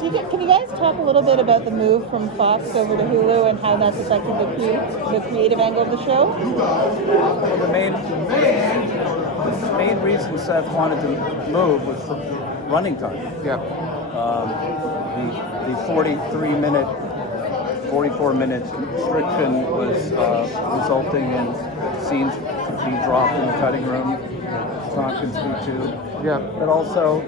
So can you guys talk a little bit about the move from Fox over to Hulu and how that's affected the creative angle of the show? Well, the main reason Seth wanted to move was for running time. Yeah. The 44-minute constriction was resulting in scenes being dropped in the cutting room. Tom can speak to. Yeah. But also,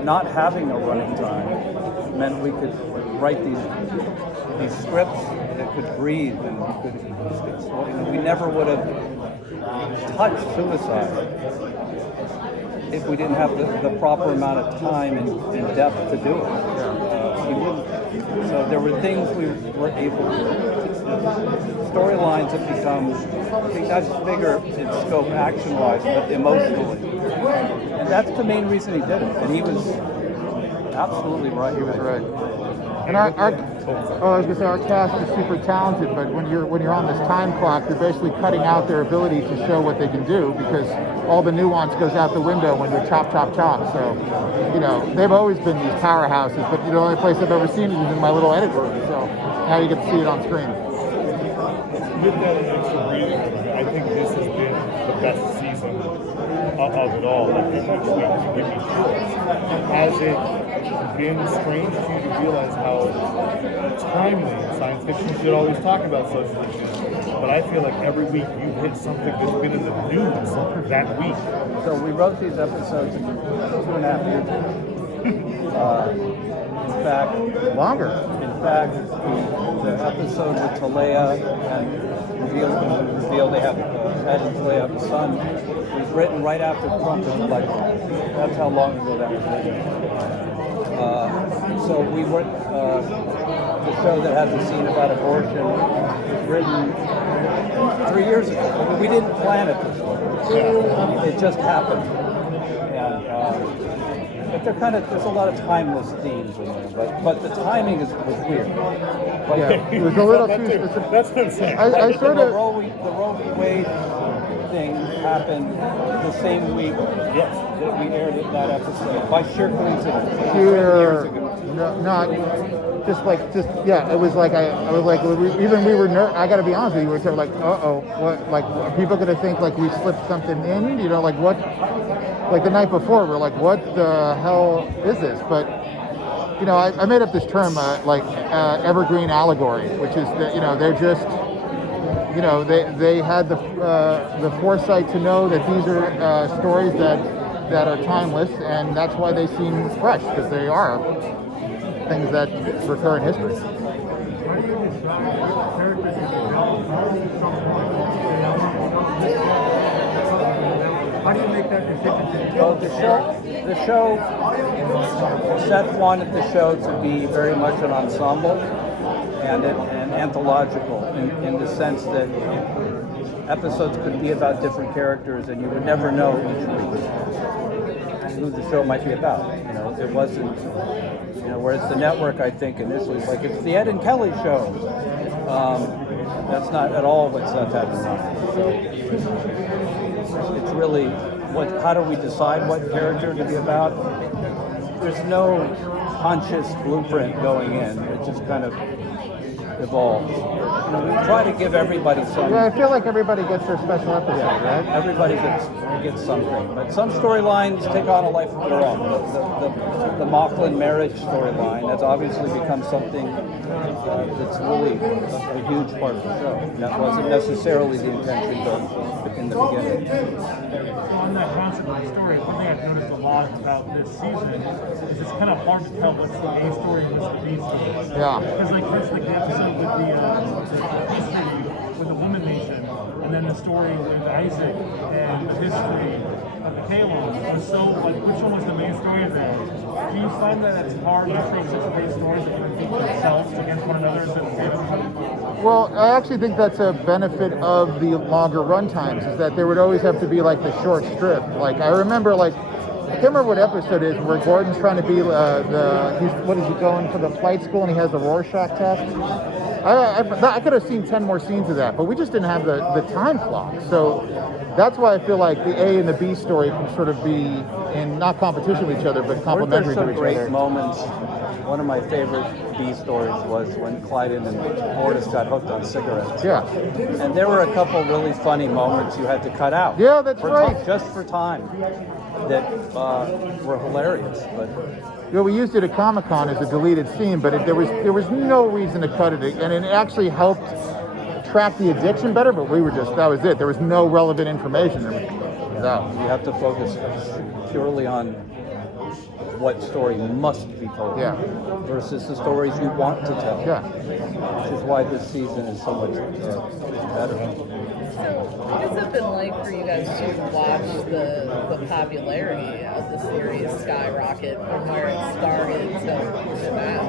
not having a running time meant we could write these scripts that could breathe, and we never would have touched suicide if we didn't have the proper amount of time and depth to do it. So there were things we were able to. Storylines have become, I think that's bigger in scope action-wise, but emotionally. And that's the main reason he did it. And he was absolutely right. He was right. And I was gonna say our cast is super talented, but when you're on this time clock, you're basically cutting out their ability to show what they can do because all the nuance goes out the window when you're chop. So, they've always been these powerhouses, but the only place I've ever seen it is in my little edit room. So now you get to see it on screen. With that extra breathing, I think this has been the best season of it all. Like each week you give me chills. Has it been strange for you to realize how timely science fiction should always talk about social issues? But I feel like every week you hit something that's been in the news that week. So we wrote these episodes 2.5 years ago. In fact, longer. In fact, the episode with Talea and reveal they have Ed and Talea have a son was written right after Trump was elected. That's how long ago that was written. So we were the show that has a scene about abortion was written 3 years ago. I mean, we didn't plan it this way. It just happened. And but there's a lot of timeless themes in there, but the timing was weird. It was a little too specific. That's what I'm saying. I sort the of Roe v. Wade thing happened the same week that we aired that episode by sheer coincidence. Years ago. It was like I was like we were I got to be honest with you, we were sort of like what, like are people going to think like we slipped something in, like what, like the night before we're like what the hell is this? But I made up this term evergreen allegory, which is that they're just they had the foresight to know that these are stories that are timeless, and that's why they seem fresh, because they are things that recur in history. How do you make that decision? So the show, Seth wanted the show to be very much an ensemble and anthological in the sense that episodes could be about different characters, and you would never know each week who the show might be about. It wasn't, whereas the network, I think, initially was like, it's the Ed and Kelly show. That's not at all what Seth had in mind. So it's really, how do we decide what character to be about? There's no conscious blueprint going in. It just kind of evolves. We try to give everybody some. Yeah, I feel like everybody gets their special episode, right? Everybody gets something, but some storylines take on a life of their own. The Mocklin marriage storyline has obviously become something that's really a huge part of the show. That wasn't necessarily the intention in the beginning. On that concept of the story, one thing I've noticed a lot about this season is it's kind of hard to tell what's the A story and what's the B story. Yeah. Because like the episode with the history with the Woman Nation, and then the story with Isaac and the history of the Kalons was so like, which one was the main story of that? Do you find that it's hard to take such big stories that compete themselves against one another instead of saving them? Well, I actually think that's a benefit of the longer run times, is that there would always have to be like the short strip. Like I remember I can't remember what episode it is where Gordon's trying to be he's going for the flight school and he has the Rorschach test. I could have seen 10 more scenes of that, but we just didn't have the time clock. So that's why I feel like the A and the B story can sort of be in not competition with each other, but complementary There's to some each great other. moments. One of my favorite B stories was when Clyden and Mortis got hooked on cigarettes. Yeah. And there were a couple really funny moments you had to cut out. Yeah, that's right. Just for time, that were hilarious. But You know, we used it at Comic-Con as a deleted scene, but there was no reason to cut it, and it actually helped track the addiction better. But that was it. There was no relevant information. No. you have to focus purely on what story must be told Yeah. versus the stories you want to tell. Yeah. Which is why this season is so much better. So, what has it been like for you guys to watch the popularity of the series skyrocket from where it started to now?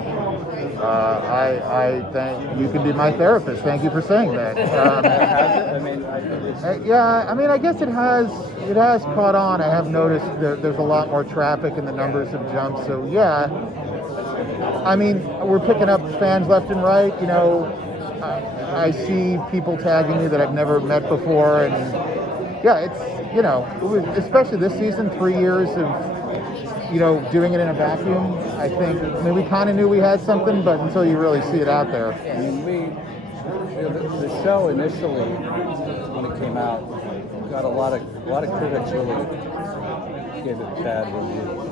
I thank you. Can be my therapist. Thank you for saying that. I mean, Yeah, I mean, I guess it has caught on. I have noticed there's a lot more traffic and the numbers have jumped. So yeah, I mean, we're picking up fans left and right. You know, I see people tagging me that I've never met before, and yeah, it's, you know, especially this season, 3 years of, you know, doing it in a vacuum. I mean, we kind of knew we had something, but until you really see it out there. I mean, the show initially, when it came out, got a lot of critics really gave it bad reviews.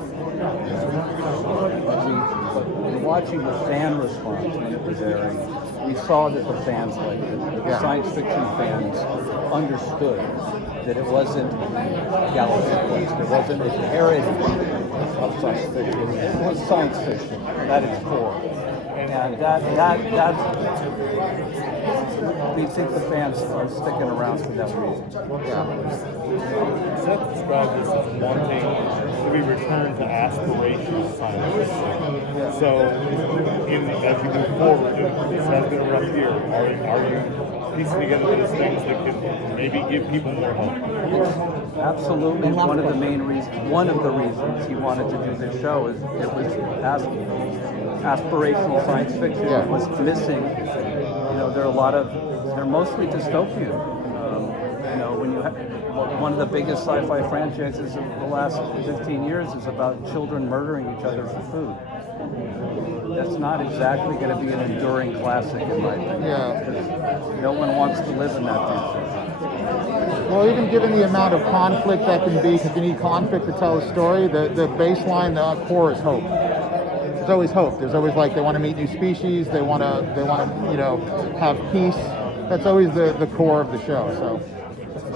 But in watching the fan response when it was airing, we saw that the fans liked it. That the science fiction fans understood that it wasn't Galaxy Quest. It wasn't a parody of science fiction. It was science fiction at its core. And that's we think the fans are sticking around for that reason. Seth described this as wanting to be returned to aspirational science. So, as we move forward, this has been a rough year. Are you piecing together those things that could maybe give people more hope? Absolutely. One of the reasons he wanted to do this show is it was aspirational science fiction. Yeah. It was missing. You know, they're mostly dystopian. You know, when you have one of the biggest sci-fi franchises of the last 15 years is about children murdering each other for food. That's not exactly going to be an enduring classic, in my opinion. Yeah. Because no one wants to live in that future. Well, even given the amount of conflict that can be, because you need conflict to tell a story, the baseline, the core is hope. There's always hope. There's always like they want to meet new species. They want to you know, have peace. That's always the core of the show. So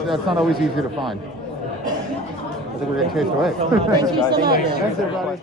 that's not always easy to find. I think we're getting chased away. Thank you so much. Thanks, everybody.